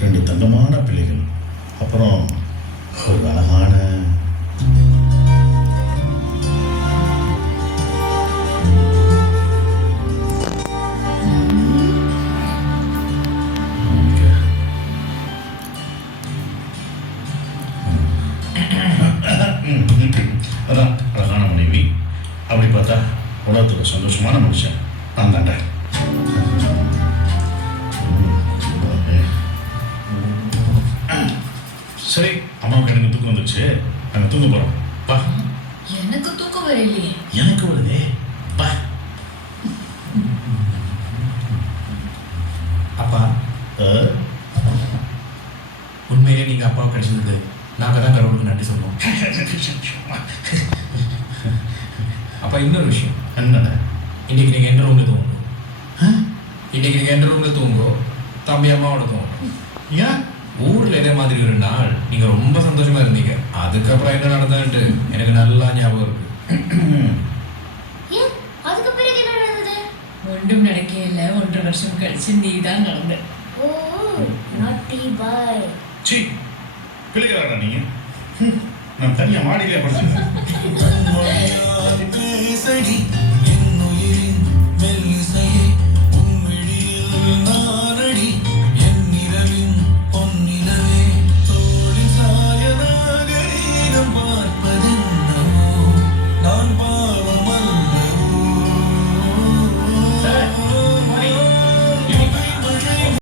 2 தங்கமான பிள்ளைகள், அப்புறம் ஒரு அழகான அதான் அழகான மனைவி. அப்படி பார்த்தா உலகத்துக்கு சந்தோஷமான மனுஷன் நான் தாண்டா. சரி, அம்மாவுக்கு எனக்கு தூக்கம் வந்துச்சு, நாங்கள் தூங்க போகிறோம். பா. எனக்கு தூக்கம் வரலையே. எனக்கு வருதே. பா. அப்பா, உண்மையிலே நீங்க அப்பாவை கிடைச்சதுக்கு நாங்கள் தான் கடவுளுக்கு நன்றி சொல்லுவோம். அப்பா, இன்னொரு விஷயம் என்னடா? இன்னைக்கு நீங்கள் எந்த ரூமில் தூங்கும்? இன்னைக்கு நீங்கள் எந்த ரூமில் தூங்கோ, தம்பி அம்மாவோட தூங்கும். ஏன் ஊரில் இதே மாதிரி ஒரு நாள் நீங்கள் ரொம்ப சந்தோஷமா இருந்தீங்க. அதுக்கப்புறம் என்ன நடந்தான்ட்டு எனக்கு நல்லா ஞாபகம் இருக்கு. ஏன் அதுக்கு பிறகு என்ன நடந்தது? ஒன்றும் நடக்கல. 1.5 வருஷம் கழிச்சு நீ தான் நடந்த. ஓ, நாட்டி பாய். சீ, பிள்ளைகளாடா நீங்க. நான் தனியாக மாடியிலே படிச்சேன்.